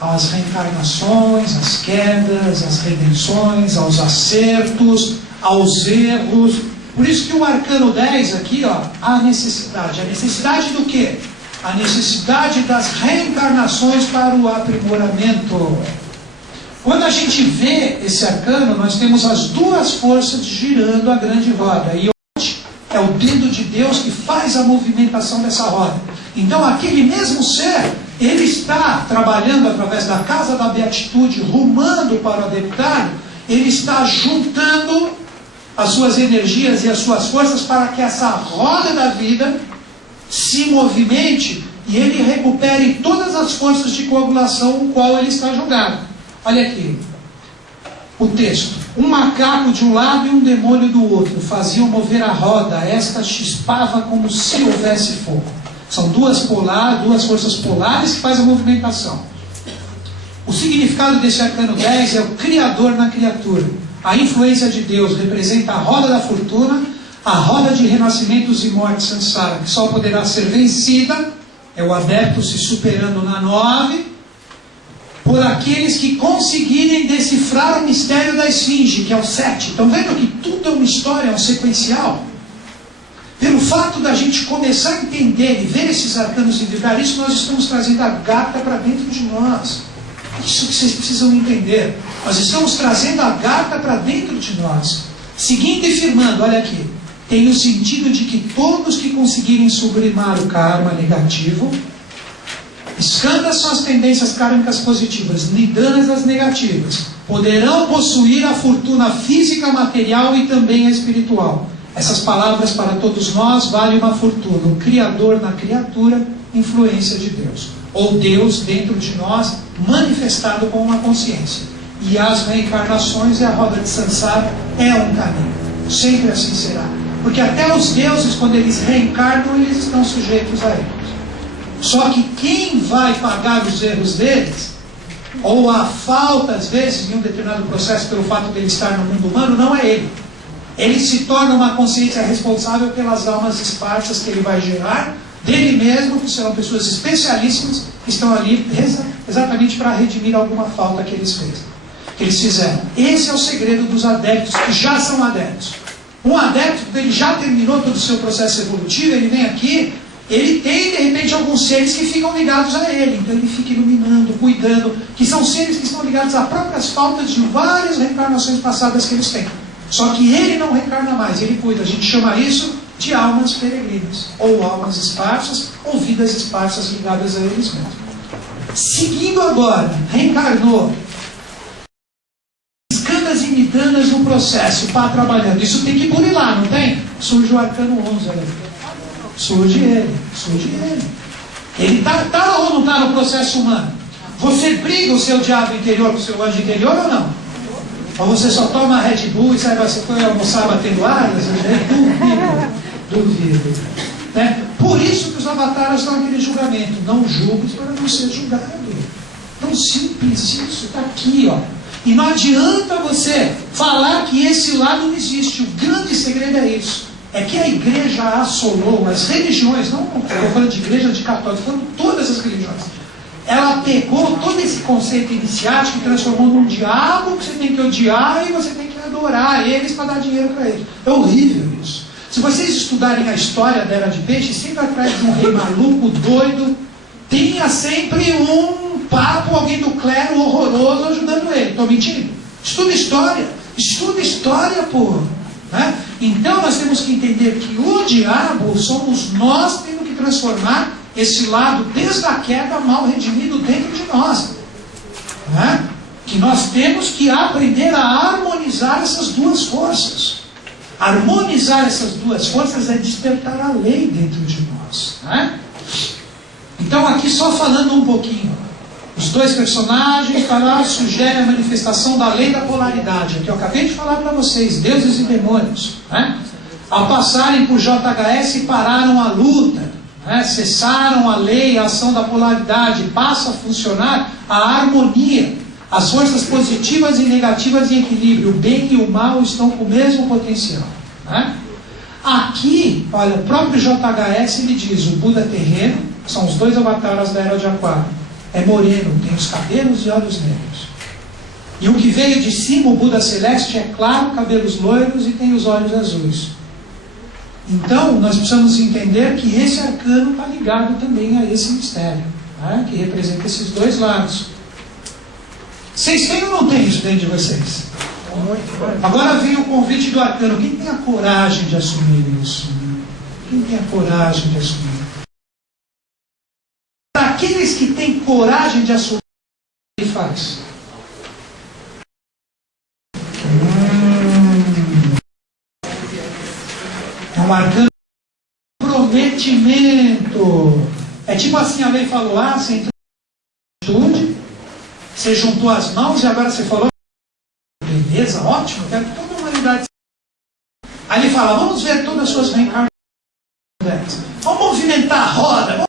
Às reencarnações, às quedas, às redenções, aos acertos, aos erros. Por isso que o arcano 10 aqui, ó, a necessidade. A necessidade do quê? A necessidade das reencarnações para o aprimoramento. Quando a gente vê esse arcano, nós temos as duas forças girando a grande roda. E hoje é o dedo de Deus que faz a movimentação dessa roda. Então aquele mesmo ser, ele está trabalhando através da casa da beatitude, rumando para o adeptário, ele está juntando as suas energias e as suas forças para que essa roda da vida se movimente e ele recupere todas as forças de coagulação com qual ele está jogado. Olha aqui, o texto. Um macaco de um lado e um demônio do outro faziam mover a roda, esta chispava como se houvesse fogo. São duas forças polares que fazem a movimentação. O significado desse arcano 10 é o Criador na criatura. A influência de Deus representa a roda da fortuna, a roda de renascimentos e mortes samsara, que só poderá ser vencida, é o adepto se superando na 9, por aqueles que conseguirem decifrar o mistério da esfinge, que é o 7. Estão vendo que tudo é uma história, é um sequencial? Pelo fato da gente começar a entender e ver esses arcanos e vibrar isso, nós estamos trazendo a gata para dentro de nós. Isso que vocês precisam entender. Nós estamos trazendo a gata para dentro de nós. Seguindo e firmando, olha aqui. Tem o sentido de que todos que conseguirem sublimar o karma negativo, escandas são as tendências kármicas positivas, nidanas as negativas, poderão possuir a fortuna física, material e também a espiritual. Essas palavras para todos nós valem uma fortuna. O Criador na criatura, influência de Deus. Ou Deus dentro de nós, manifestado com uma consciência. E as reencarnações e a roda de Sansara é um caminho. Sempre assim será. Porque até os deuses, quando eles reencarnam, eles estão sujeitos a erros. Só que quem vai pagar os erros deles, ou a falta, às vezes, em um determinado processo, pelo fato de ele estar no mundo humano, não é ele. Ele se torna uma consciência responsável pelas almas esparsas que ele vai gerar, dele mesmo, que serão pessoas especialíssimas, que estão ali exatamente para redimir alguma falta que eles fizeram. Esse é o segredo dos adeptos, que já são adeptos. Um adepto, quando ele já terminou todo o seu processo evolutivo, ele vem aqui, ele tem, de repente, alguns seres que ficam ligados a ele. Então ele fica iluminando, cuidando, que são seres que estão ligados a próprias faltas de várias reencarnações passadas que eles têm. Só que ele não reencarna mais, ele cuida. A gente chama isso de almas peregrinas, ou almas esparsas, ou vidas esparsas ligadas a eles mesmos. Seguindo agora, reencarnou, escanas e nidanas no processo, para trabalhando. Isso tem que burilar, não tem? Surge o arcano 11, olha aí. Surge ele. Ele está ou não está no processo humano? Você briga o seu diabo interior com o seu anjo interior ou não? Ou você só toma Red Bull e sai, você foi almoçar batendo asas? Duvido. Né? Por isso que os avatares dão aquele julgamento. Não julgue para não ser julgado. Tão simples isso, está aqui, ó. E não adianta você falar que esse lado não existe. O grande segredo é isso. É que a igreja assolou, as religiões, não estou falando de igreja de católico, estou falando de todas as religiões. Ela pegou todo esse conceito iniciático e transformou num diabo que você tem que odiar e você tem que adorar eles para dar dinheiro para eles. É horrível isso. Se vocês estudarem a história da Era de Peixe, sempre atrás de um rei maluco, doido, tinha sempre um papo, alguém do clero horroroso ajudando ele. Estou mentindo? Estuda história, pô. Né? Então nós temos que entender que o diabo somos nós tendo que transformar esse lado desde a queda mal redimido dentro de nós. Né? Que nós temos que aprender a harmonizar essas duas forças. Harmonizar essas duas forças é despertar a lei dentro de nós. Né? Então aqui só falando um pouquinho. Os dois personagens sugerem a manifestação da lei da polaridade. Que eu acabei de falar para vocês, deuses e demônios. Né? Ao passarem por JHS, pararam a luta. Né? Cessaram a lei, a ação da polaridade. Passa a funcionar a harmonia. As forças positivas e negativas em equilíbrio. O bem e o mal estão com o mesmo potencial. Né? Aqui, olha, o próprio JHS ele diz, o Buda terreno, são os dois avatares da Era de Aquário, é moreno, tem os cabelos e olhos negros. E o que veio de cima, o Buda celeste, é claro, cabelos loiros e tem os olhos azuis. Então, nós precisamos entender que esse arcano está ligado também a esse mistério, né, que representa esses dois lados. Vocês têm ou não têm isso dentro de vocês? Agora vem o convite do arcano. Quem tem a coragem de assumir isso? Quem tem a coragem de assumir? Para aqueles que têm coragem de assumir, o que ele faz? É um arcano de comprometimento. É tipo assim, a lei falou, você entrou em atitude, você juntou as mãos e agora você falou, beleza, ótimo, quero que toda a humanidade. Aí ele fala, vamos ver todas as suas reencarnações. Vamos movimentar a roda,